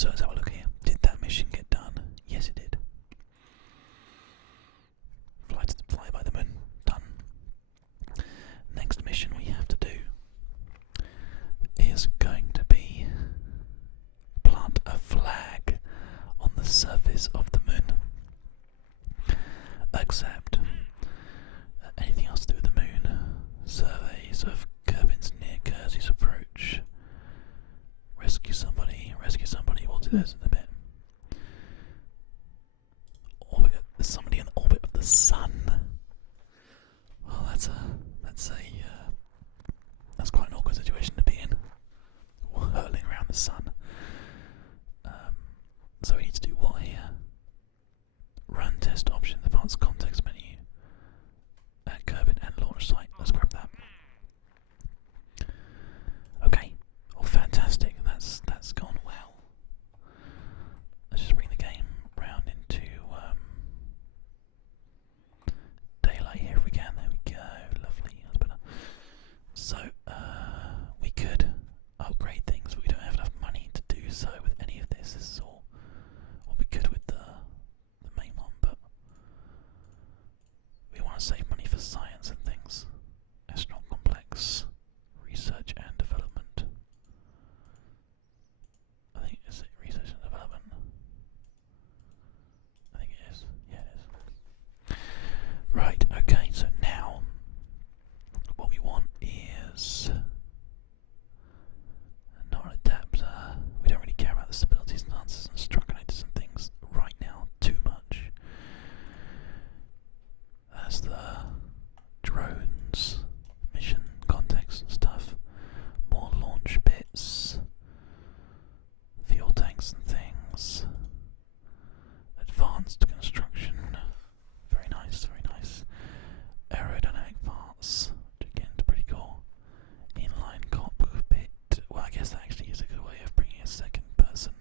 So let's have a look here. Did that mission get done? Yes, it did. Fly by the moon. Done. Next mission we have to do is going to be plant a flag on the surface of the moon. Except anything else to do with the moon. Surveys of Kerbin's near Kersey's approach. Rescue somebody. We'll do this in a bit. There's somebody in orbit of the sun. Well, that's quite an awkward situation to be in. Hurling around the sun. So we need to do what here? Run test option, advanced context menu. At Kerbin and launch site. Let's grab that. Okay. Oh, fantastic. That's gone well. Let's just bring the game round into daylight here if we can. There we go. Lovely. That's better. So we could upgrade things, but we don't have enough money to do so with any of this. This is all what we could with the main one, but we want to save money for science and things. Astronaut complex, research and development. I think is it research and development? I think it is. Yeah, it is. Right. Okay. So now, what we want is not an adapter. We don't really care about the stabilities, enhancers, and structurators and things right now too much. That's the drones mission context stuff. More launch bits, fuel tanks and things. Advanced construction. Very nice, very nice. Aerodynamic parts, which again is pretty cool. Inline cockpit. Well, I guess that actually is a good way of bringing a second person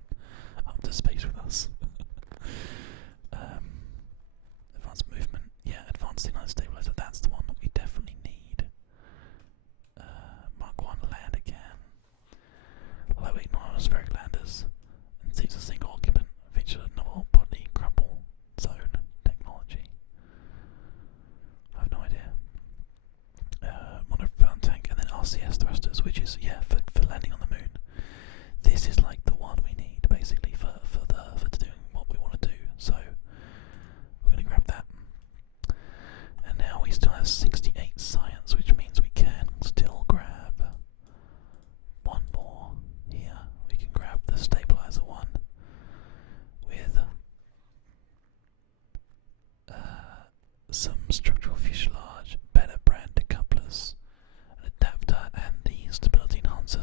up to space with us. Advanced movement. Yeah, advanced inline stabilizer. That's the one that we definitely need. Mark 1 land again. Low-weight non-atmospheric landers. And seats a single occupant. Feature a novel body crumple zone technology. I have no idea. Monopropellant tank and then RCS thrusters, which is for landing on the moon. This is like the one we need basically for doing what we want to do. So we're going to grab that. And now we still have 68 science, which means we can still grab one more here. We can grab the stabilizer one with some structural fuselage, better brand decouplers, an adapter, and the stability enhancers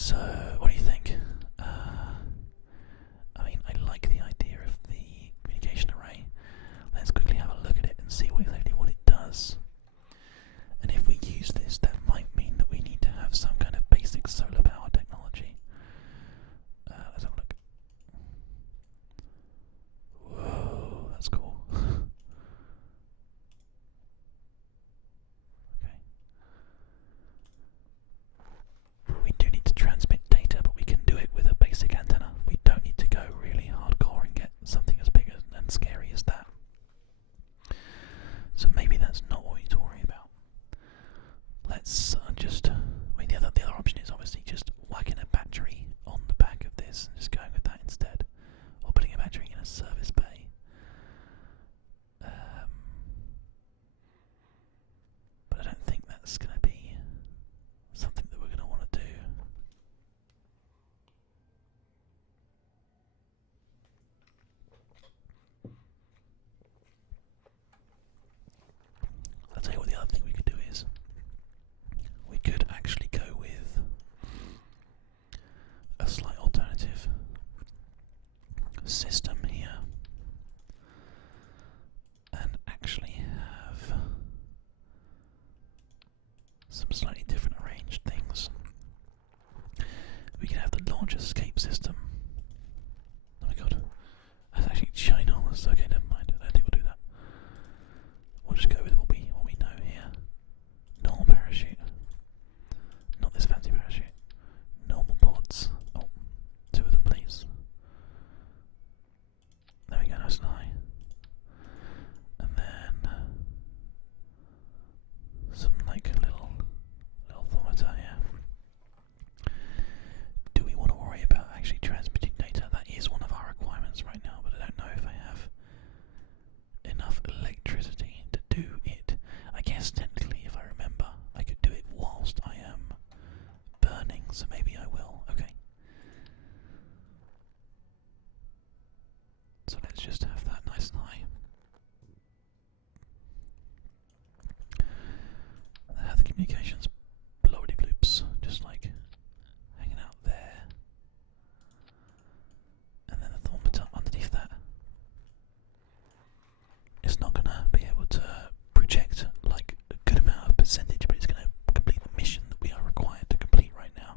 So, what do you think? I mean, I like the idea of the communication array. Let's quickly have a look at it and see exactly what it does. And if we use this, that might mean that we need to have some kind of basic solar power technology. Let's have a look. Whoa, that's cool. Okay. We do need to transmit data, but we can do it with a basic antenna. We don't need to go really hardcore and get something as big and scary as that. So maybe that's not what we need to worry about. Let's the other option is obviously just whacking a battery on the back of this and just going with that instead, or putting a battery in a service bay. But I don't think that's going to be something that we're going to want to do. I'll tell you what, the other thing we could do is we could actually go with a slight alternative system here and actually have some slightly different arranged things. We could have the launch escape system. Oh my god, that's actually ginormous. Okay, never mind. I don't think we'll do that. We'll just go with what we know here. Normal parachute. Not this fancy parachute. Normal pods. Oh, 2 of them, please. There we go, nice and high. And then some like little thermometer here. Do we want to worry about actually transmitting data? That is one of our requirements right now, but I don't know if I have enough electricity to do it. I guess technically, if I remember, I could do it whilst I am burning, so maybe I will. Okay. So let's just have that nice and high. And then have the communications bloody bloops, just like hanging out there. And then the thermometer underneath that. It's not going to be able to project like a good amount of percentage, but it's going to complete the mission that we are required to complete right now.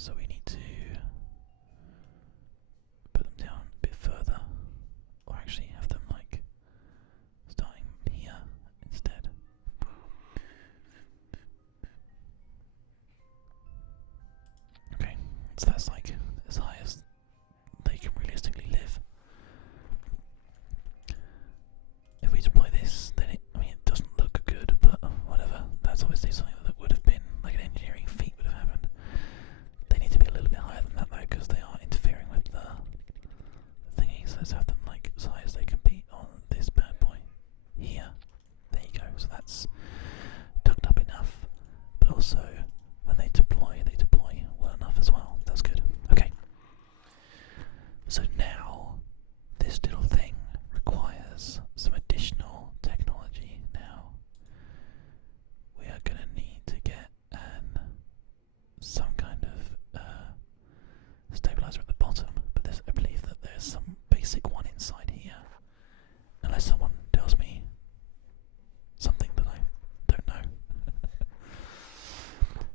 so we need to put them down a bit further, or actually have them like starting here instead. Okay, so that's like as high as they can realistically live. If we deploy this, then it doesn't look good, but whatever. That's obviously something that would have been like an engineering feat would have happened. They need to be a little bit higher than that though, because they are interfering with the thingy. So let's have them like as high as they can be on this bad boy here. There you go. So that's tucked up enough, but also when they deploy well enough as well. That's good. Okay. So now this little thing requires some additional technology. Now we are going to need to get some kind of stabilizer at the bottom, but I believe that there's some basic one inside here, unless someone tells me something that I don't know.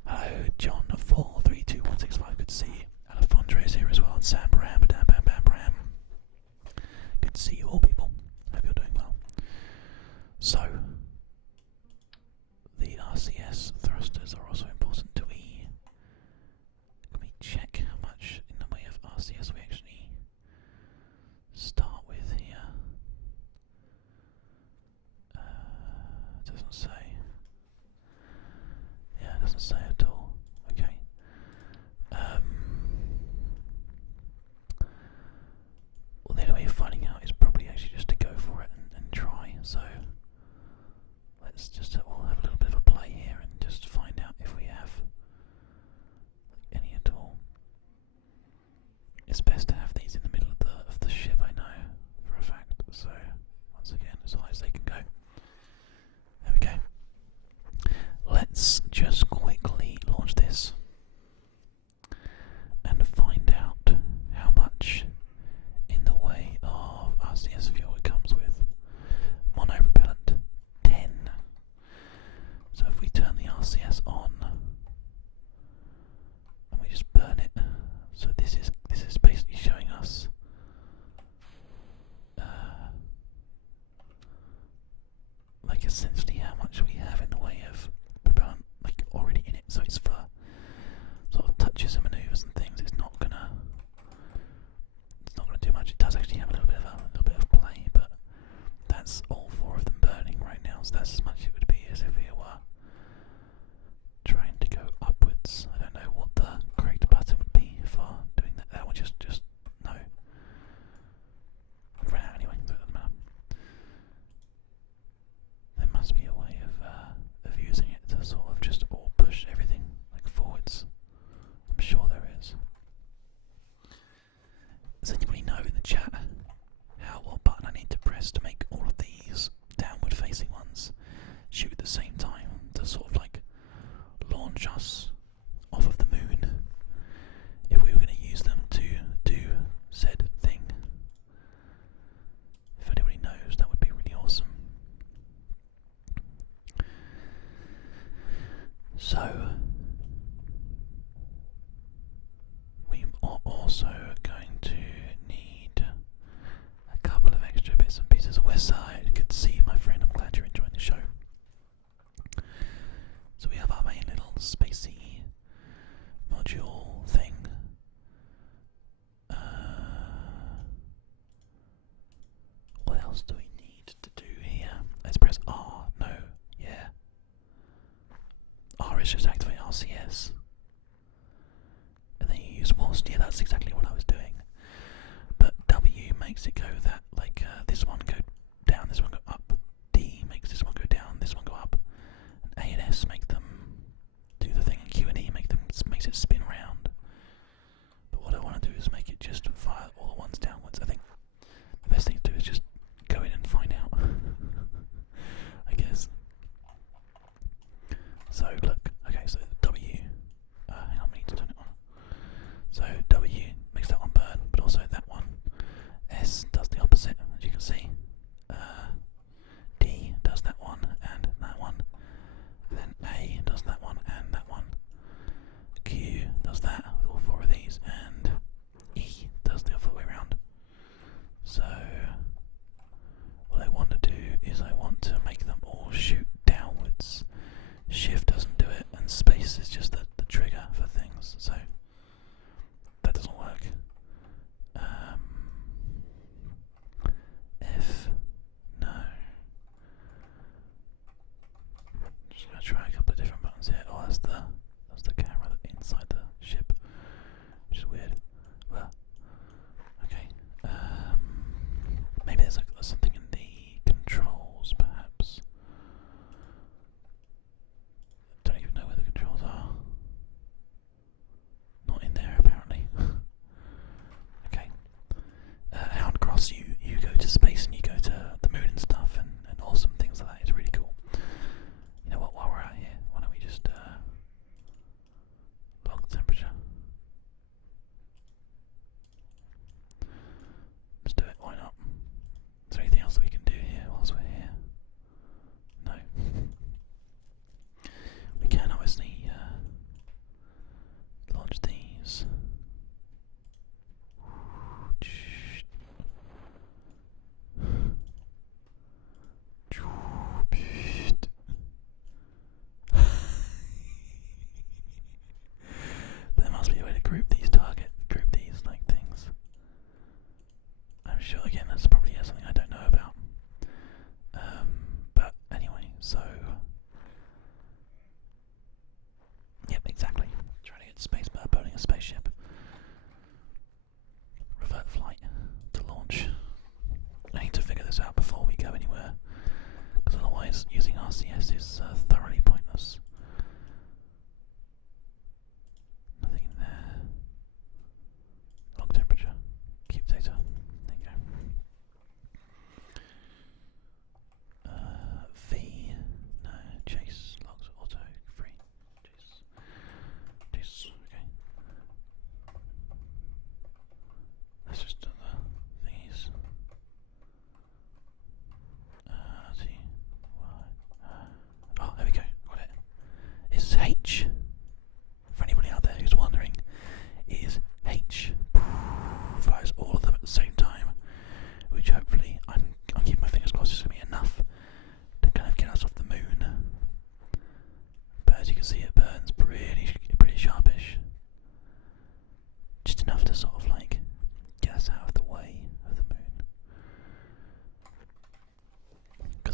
Hello, John 432165. Good to see you. Alfonso is here as well, and Sam Bram. Good to see you all, people. Hope you're doing well. So, the RCS thrusters are also important. Can we check how much in the way of RCS we actually start with here? Doesn't say. Yeah, it doesn't say at all. Okay. Well, the only way of finding out is probably actually just to go for it and try. So let's just we'll have a little bit of a play here and just find out if we have any at all. It's best to have these in the middle of the ship, I know for a fact. So once again, as high as they can go. There we go. Let's just quickly launch this and find out how much in the way of RCS fuel it comes with. Monopropellant 10. So if we turn the RCS on and we just burn it, so this is basically showing us like essentially how much we have in the way of propellant like already in it. So it's for sort of touches and manoeuvres and things. It's not gonna do much. It does actually have a little bit of play, but that's all four of them burning right now. So that's as much as it would be as if we were trying to go upwards. I don't know what the correct button would be for doing that. That one just no. We ran out anyway, so it doesn't matter. There must be a way of using it to sort of just all push everything like forwards. I'm sure there is. Does anybody know in the chat what button I need to press to make all of these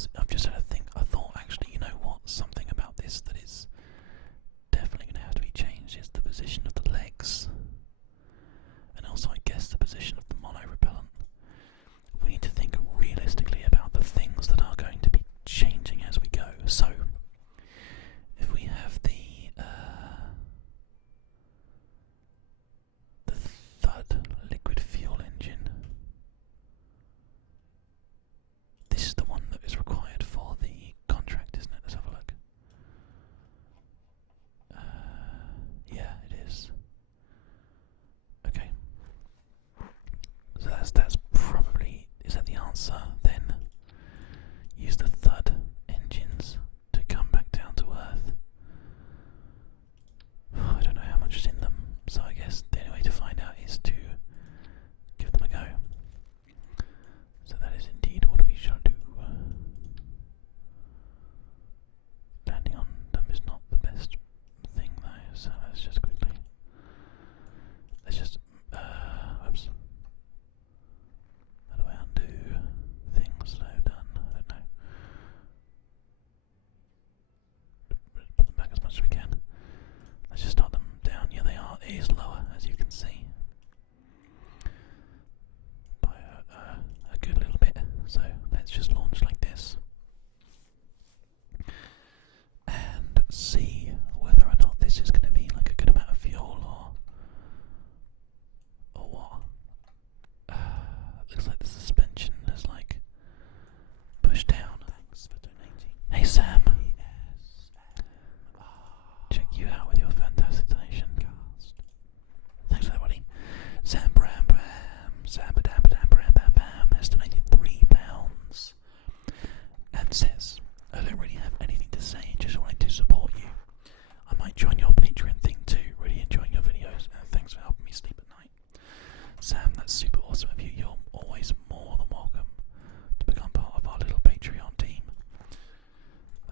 because I've just had a think. I thought, actually, you know what? Something about this that is definitely going to have to be changed is the position of the legs, and also, I guess, the position of the mono-repellent. We need to think realistically about the things that are going to be changing as we go. So, if we have the Thud liquid fuel engine, this is the one that is required for the contract, isn't it? Let's have a look. Yeah, it is. Okay. So that's probably, is that the answer? Then use the Thud engines to come back down to Earth. I don't know how much is in them, so I guess the only way to find out is to give them a go. So that is indeed what we shall do. Landing on them is not the best thing though, so let's just quickly, oops. How do I undo things that I've done? I don't know. Put them back as much as we can. Let's just start them down. Yeah, they are. It is lower, as you can see, by a good little bit. So let's just launch like this and see whether or not this is going to be like a good amount of fuel or what. Looks like the suspension has like pushed down. Thanks for donating. Hey Sam. Check you out with your fantastic donation. Thanks everybody. Sam Bram has donated £3 and says, I don't really have anything to say, just wanted to support you. I might join your Patreon thing too, really enjoying your videos, and thanks for helping me sleep at night. Sam, that's super awesome of you. You're always more than welcome to become part of our little Patreon team.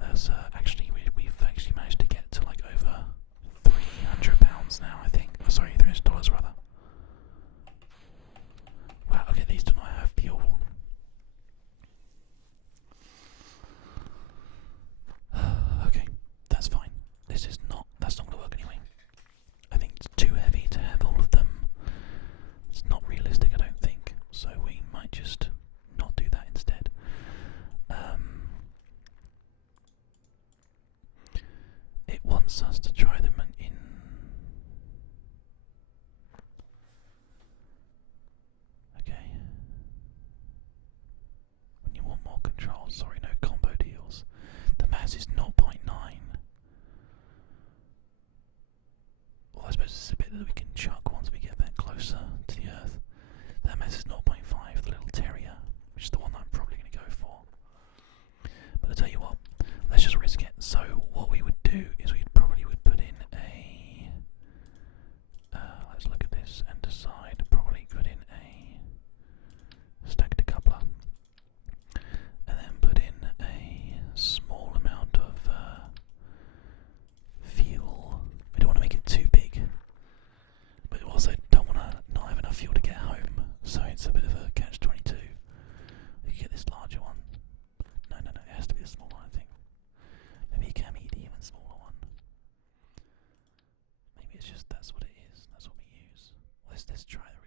There's actually, we've actually managed to get to like over £300 now, I think. Oh, sorry, $300 rather. Wow, okay, these do not have fuel. Okay, that's fine. That's not going to work anyway. I think it's too heavy to have all of them. It's not realistic, I don't think. So we might just not do that instead. It wants us to try them in. Okay. When you want more control, sorry, no combo deals. The mass is 0.9. Well, I suppose it's a bit that we can chuck once we get that closer to the Earth. That mass is 0.5, the little Terrier, which is the one that I'm probably going to go for. But I tell you what, let's just risk it. So what we would do is we probably would put in a. Let's look at this and decide. Probably put in a stacked decoupler, and then put in a small amount of fuel. We don't want to make it too big, but we also don't want to not have enough fuel to get home. So it's a bit of a catch-22. You get this larger one. No, it has to be a small one, I think. Maybe a medium and smaller one. Maybe it's just that's what it is. That's what we use. Let's try the